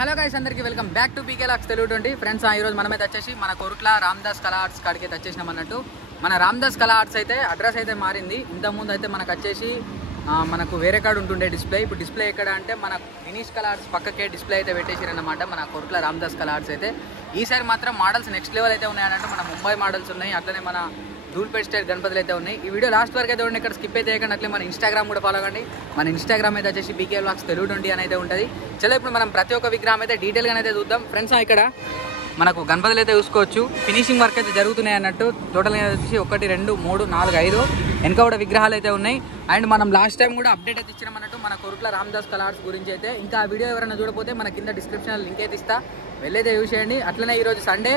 Hello guys, అందరికీ welcome back to PK lakhs Telugu 20 friends. ఈరోజు మనమైతే వచ్చేసి మన కొరుట్ల రామ్దాస్ కళా ఆర్ట్స్ కాడికి అయితే వచ్చేసినాం అన్నట్టు. మన రామ్దాస్ కళా ఆర్ట్స్ అయితే అడ్రస్ అయితే మారింది. ఇంతకుముందు అయితే మనకు వచ్చేసి మనకు వేరే కాడ ఉంటుండే డిస్ప్లే. ఇప్పుడు డిస్ప్లే ఎక్కడ అంటే మన దినేష్ కళా ఆర్ట్స్ పక్కకే డిస్ప్లే అయితే పెట్టేసారన్నమాట మన కొరుట్ల రామ్దాస్ కళా ఆర్ట్స్ అయితే. ఈసారి మాత్రం మోడల్స్ నెక్స్ట్ లెవెల్ అయితే ఉన్నాయన్నట్టు. మన ముంబై మోడల్స్ ఉన్నాయి, అట్లనే మన ధూల్పేట్ స్టైల్ గణపతులు అయితే ఉన్నాయి. ఈ వీడియో లాస్ట్ వరకు అయితే ఉండి ఇక్కడ స్కిప్ అయితే చేయకండి. అట్లే మన ఇన్స్టాగ్రామ్ కూడా ఫాలో కండి. మన ఇన్స్టాగ్రామ్ అయితే వచ్చేసి పీకే లాక్స్ తెలుగు 20 అని అయితే ఉంటుంది. చలో ఇప్పుడు మనం ప్రతి ఒక్క విగ్రహం అయితే డీటెయిల్గా అయితే చూద్దాం ఫ్రెండ్స్. ఇక్కడ మనకు గణపతులు అయితే చూసుకోవచ్చు, ఫినిషింగ్ వర్క్ అయితే జరుగుతున్నాయి అన్నట్టు. టోటల్గా వచ్చేసి 1 2 3 4 5 వెనక కూడా విగ్రహాలు అయితే ఉన్నాయి. అండ్ మనం లాస్ట్ టైం కూడా అప్డేట్ అయితే ఇచ్చినాం అన్నట్టు మన కొరుట్ల రామ్దాస్ కళా ఆర్ట్స్ గురించి అయితే. ఇంకా ఆ వీడియో ఎవరైనా చూడకపోతే మన కింద డిస్క్రిప్షన్లో లింక్ అయితే ఇస్తా, వెళ్ళైతే యూజ్ చేయండి. అట్లనే ఈరోజు సండే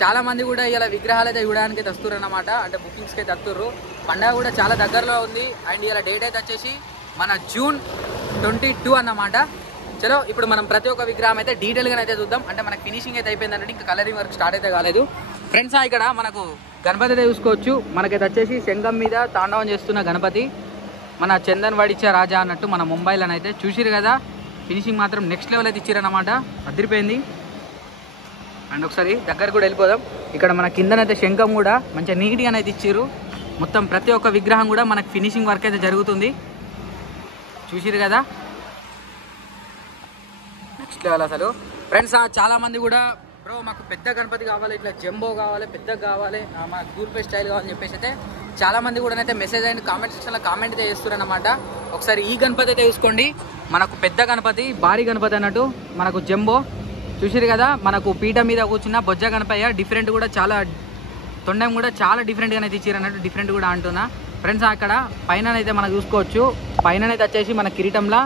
చాలా మంది కూడా ఇలా విగ్రహాలు అయితే చూడడానికి అయితే వస్తుర్రు అన్నమాట. అంటే బుకింగ్స్కి అయితే వస్తుర్రు. పండుగ కూడా చాలా దగ్గరలో ఉంది. అండ్ ఇలా డేట్ అయితే వచ్చేసి మన జూన్ 22 అన్నమాట. చలో ఇప్పుడు మనం ప్రతి ఒక్క విగ్రహం అయితే డీటెయిల్గా అయితే చూద్దాం. అంటే మనకి ఫినిషింగ్ అయితే అయిపోయింది అన్నట్టు, ఇంకా కలరింగ్ వర్క్ స్టార్ట్ అయితే కాలేదు ఫ్రెండ్స్. ఇక్కడ మనకు గణపతి అయితే చూసుకోవచ్చు. మనకైతే వచ్చేసి శంఖం మీద తాండవం చేస్తున్న గణపతి మన చందన్ వడిచా రాజా అన్నట్టు మన ముంబైలోనైతే చూసిరు కదా. ఫినిషింగ్ మాత్రం నెక్స్ట్ లెవెల్ అయితే ఇచ్చారన్నమాట, అదిరిపోయింది. అండ్ ఒకసారి దగ్గర కూడా వెళ్ళిపోదాం. ఇక్కడ మన కిందనైతే శంఖం కూడా మంచిగా నీట్గా అయితే ఇచ్చారు. మొత్తం ప్రతి ఒక్క విగ్రహం కూడా మనకు ఫినిషింగ్ వర్క్ అయితే జరుగుతుంది, చూసిరు కదా. నెక్స్ట్ లెవెల్ అసలు ఫ్రెండ్స్. చాలామంది కూడా బ్రో మాకు పెద్ద గణపతి కావాలి, ఇట్లా జంబో కావాలి, పెద్దగా కావాలి, మన ధూల్పేట్ స్టైల్ కావాలని చెప్పేసి అయితే చాలామంది కూడా అయితే మెసేజ్ అయిన కామెంట్ సెక్షన్లో కామెంట్ అయితే చేస్తున్నారు అన్నమాట. ఒకసారి ఈ గణపతి అయితే చూసుకోండి. మనకు పెద్ద గణపతి, భారీ గణపతి అన్నట్టు, మనకు జంబో చూసిరు కదా. మనకు పీఠ మీద కూర్చున్న బొజ్జ గణపయ్య డిఫరెంట్ కూడా చాలా, తొండం కూడా చాలా డిఫరెంట్గా అయితే ఇచ్చారు అన్నట్టు. డిఫరెంట్ కూడా అంటున్నా ఫ్రెండ్స్. అక్కడ పైన అయితే మనం చూసుకోవచ్చు, పైన అయితే వచ్చేసి మన కిరీటంలో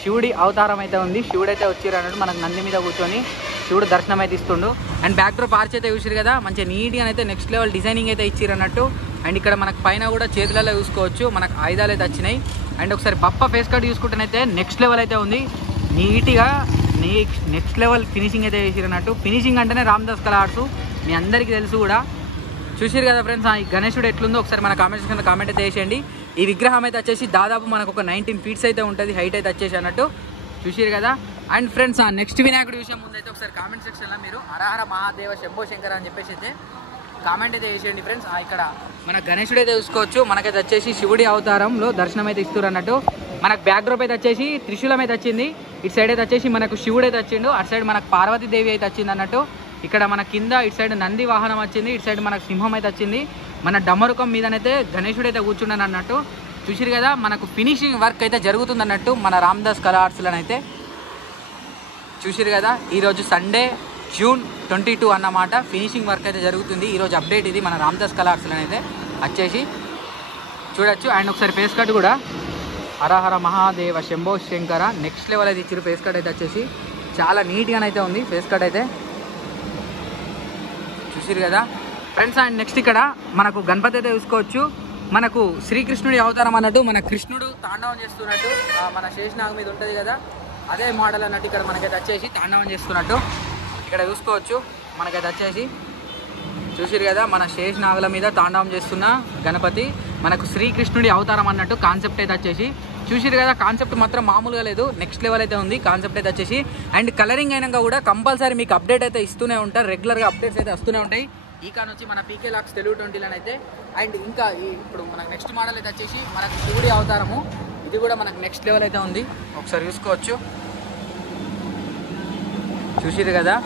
శివుడి అవతారం అయితే ఉంది. శివుడు అయితే వచ్చారు అన్నట్టు, మనకు నంది మీద కూర్చొని శివుడు దర్శనం అయితే ఇస్తుండు. అండ్ బ్యాక్ డ్రాప్ ఆర్చ్ అయితే చూసారు కదా, మంచిగా నీట్గా అయితే నెక్స్ట్ లెవెల్ డిజైనింగ్ అయితే ఇచ్చారు అన్నట్టు. అండ్ ఇక్కడ మనకు పైన కూడా చేతులలో చూసుకోవచ్చు మనకు ఆయుధాలు అయితే వచ్చినాయి. అండ్ ఒకసారి బప్ప ఫేస్ కట్ చూసుకుంటేనైతే నెక్స్ట్ లెవెల్ అయితే ఉంది. నీట్గా నెక్స్ట్ లెవెల్ ఫినిషింగ్ అయితే చేసారు అన్నట్టు. ఫినిషింగ్ అంటేనే రామ్దాస్ కళా ఆర్ట్స్, మీ అందరికీ తెలుసు కూడా. చూసారు కదా ఫ్రెండ్స్. ఈ గణేశుడు ఎట్లుందో ఒకసారి మన కామెంట్ సెక్షన్లో కామెంట్ అయితే చేసేయండి. ఈ విగ్రహం అయితే వచ్చేసి దాదాపు మనకు ఒక 19 ఫీట్స్ అయితే ఉంటుంది హైట్ అయితే వచ్చేసి అన్నట్టు, చూసారు కదా. అండ్ ఫ్రెండ్స్ నెక్స్ట్ వినాయకుడి విషయం ముందు అయితే ఒకసారి కామెంట్ సెక్షన్లో మీరు హరహర మహాదేవ శంభో శంకర అని చెప్పేసి అయితే కామెంట్ అయితే చేసేయండి ఫ్రెండ్స్. ఇక్కడ మన గణేశుడు అయితే చూసుకోవచ్చు. మనకైతే వచ్చేసి శివుడి అవతారంలో దర్శనం అయితే ఇస్తారు అన్నట్టు. మనకు బ్యాక్ డ్రాప్ అయితే వచ్చేసి త్రిశూలం అయితే వచ్చింది. ఇటు సైడ్ అయితే వచ్చేసి మనకు శివుడు అయితే వచ్చిండు, అటు సైడ్ మనకు పార్వతీదేవి అయితే వచ్చింది అన్నట్టు. ఇక్కడ మన కింద ఇటు సైడ్ నంది వాహనం వచ్చింది, ఇటు సైడ్ మనకు సింహం అయితే వచ్చింది. మన డమరుకం మీదనైతే గణేశుడు అయితే కూర్చున్నాను అన్నట్టు, చూసిరు కదా. మనకు ఫినిషింగ్ వర్క్ అయితే జరుగుతుంది అన్నట్టు మన రామ్దాస్ కళా ఆర్ట్స్లోనైతే, చూసిరు కదా. ఈరోజు సండే జూన్ 22 అన్నమాట. ఫినిషింగ్ వర్క్ అయితే జరుగుతుంది. ఈరోజు అప్డేట్ ఇది మన రామ్దాస్ కళా ఆర్ట్స్లోనైతే వచ్చేసి చూడొచ్చు. అండ్ ఒకసారి ఫేస్ కట్ కూడా హరహర మహాదేవ శంభో శంకర నెక్స్ట్ లెవెల్ అయితే ఇచ్చారు. ఫేస్ కట్ అయితే వచ్చేసి చాలా నీట్గానైతే ఉంది ఫేస్ కట్ అయితే, చూసిరు కదా ఫ్రెండ్స్. అండ్ నెక్స్ట్ ఇక్కడ మనకు గణపతి అయితే చూసుకోవచ్చు. మనకు శ్రీకృష్ణుడి అవతారం అన్నట్టు, మన కృష్ణుడు తాండవం చేస్తున్నట్టు మన శేషనాగ్ మీద ఉంటుంది కదా, అదే మోడల్ అన్నట్టు. ఇక్కడ మనకైతే వచ్చేసి తాండవం చేస్తున్నట్టు ఇక్కడ చూసుకోవచ్చు. మనకైతే వచ్చేసి చూసిరు కదా, మన శేషనాగుల మీద తాండవం చేస్తున్న గణపతి మనకు శ్రీకృష్ణుడి అవతారం అన్నట్టు కాన్సెప్ట్ అయితే వచ్చేసి, చూసిరు కదా. కాన్సెప్ట్ మాత్రం మామూలుగా లేదు, నెక్స్ట్ లెవెల్ అయితే ఉంది కాన్సెప్ట్ అయితే వచ్చేసి. అండ్ కలరింగ్ అయినాక కూడా కంపల్సరీ మీకు అప్డేట్ అయితే ఇస్తూనే ఉంటారు, రెగ్యులర్గా అప్డేట్స్ అయితే వస్తూనే ఉంటాయి. ఈ కాన్ వచ్చి మన పీకే లాక్స్ తెలుగు 20 అయితే. అండ్ ఇంకా ఇప్పుడు మనకు నెక్స్ట్ మోడల్ అయితే వచ్చేసి మనకు శివుడి అవతారము, ఇది కూడా మనకు నెక్స్ట్ లెవెల్ అయితే ఉంది. ఒకసారి చూసుకోవచ్చు, చూసిరు కదా.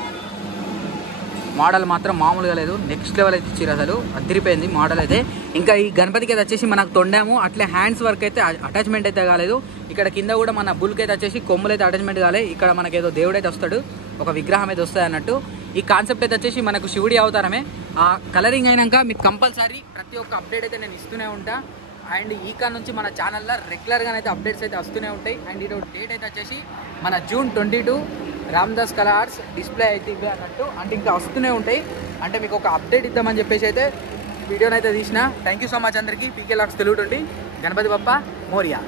మోడల్ మాత్రం మామూలుగా లేదు, నెక్స్ట్ లెవెల్ అయితే ఇచ్చారు అసలు, అదిరిపోయింది మోడల్ అయితే. ఇంకా ఈ గణపతికి అయితే వచ్చేసి మనకు తొండాము, అట్లే హ్యాండ్స్ వర్క్ అయితే అటాచ్మెంట్ అయితే కాలేదు. ఇక్కడ కింద కూడా మన బుల్కి అయితే వచ్చేసి కొమ్ములు అయితే అటాచ్మెంట్ కాలేదు. ఇక్కడ మనకి ఏదో దేవుడు అయితే వస్తాడు, ఒక విగ్రహం అయితే వస్తుంది అన్నట్టు. ఈ కాన్సెప్ట్ అయితే వచ్చేసి మనకు శివుడి అవతారమే. ఆ కలరింగ్ అయినాక మీకు కంపల్సరీ ప్రతి ఒక్క అప్డేట్ అయితే నేను ఇస్తూనే ఉంటా. అండ్ ఈ కాన్ నుంచి మన ఛానల్లో రెగ్యులర్గా అయితే అప్డేట్స్ అయితే వస్తూనే ఉంటాయి. అండ్ ఈరోజు డేట్ అయితే వచ్చేసి మన జూన్ 22 రామ్దాస్ కళా ఆర్ట్స్ డిస్ప్లే అయితే ఇవే అన్నట్టు. అంటే ఇంకా వస్తూనే ఉంటాయి, అంటే మీకు ఒక అప్డేట్ ఇద్దామని చెప్పేసి అయితే వీడియోని అయితే తీసిన. థ్యాంక్ యూ సో మచ్ అందరికీ. పీకే లాక్స్ తెలుగు 20 గణపతి బప్ప మోరియా.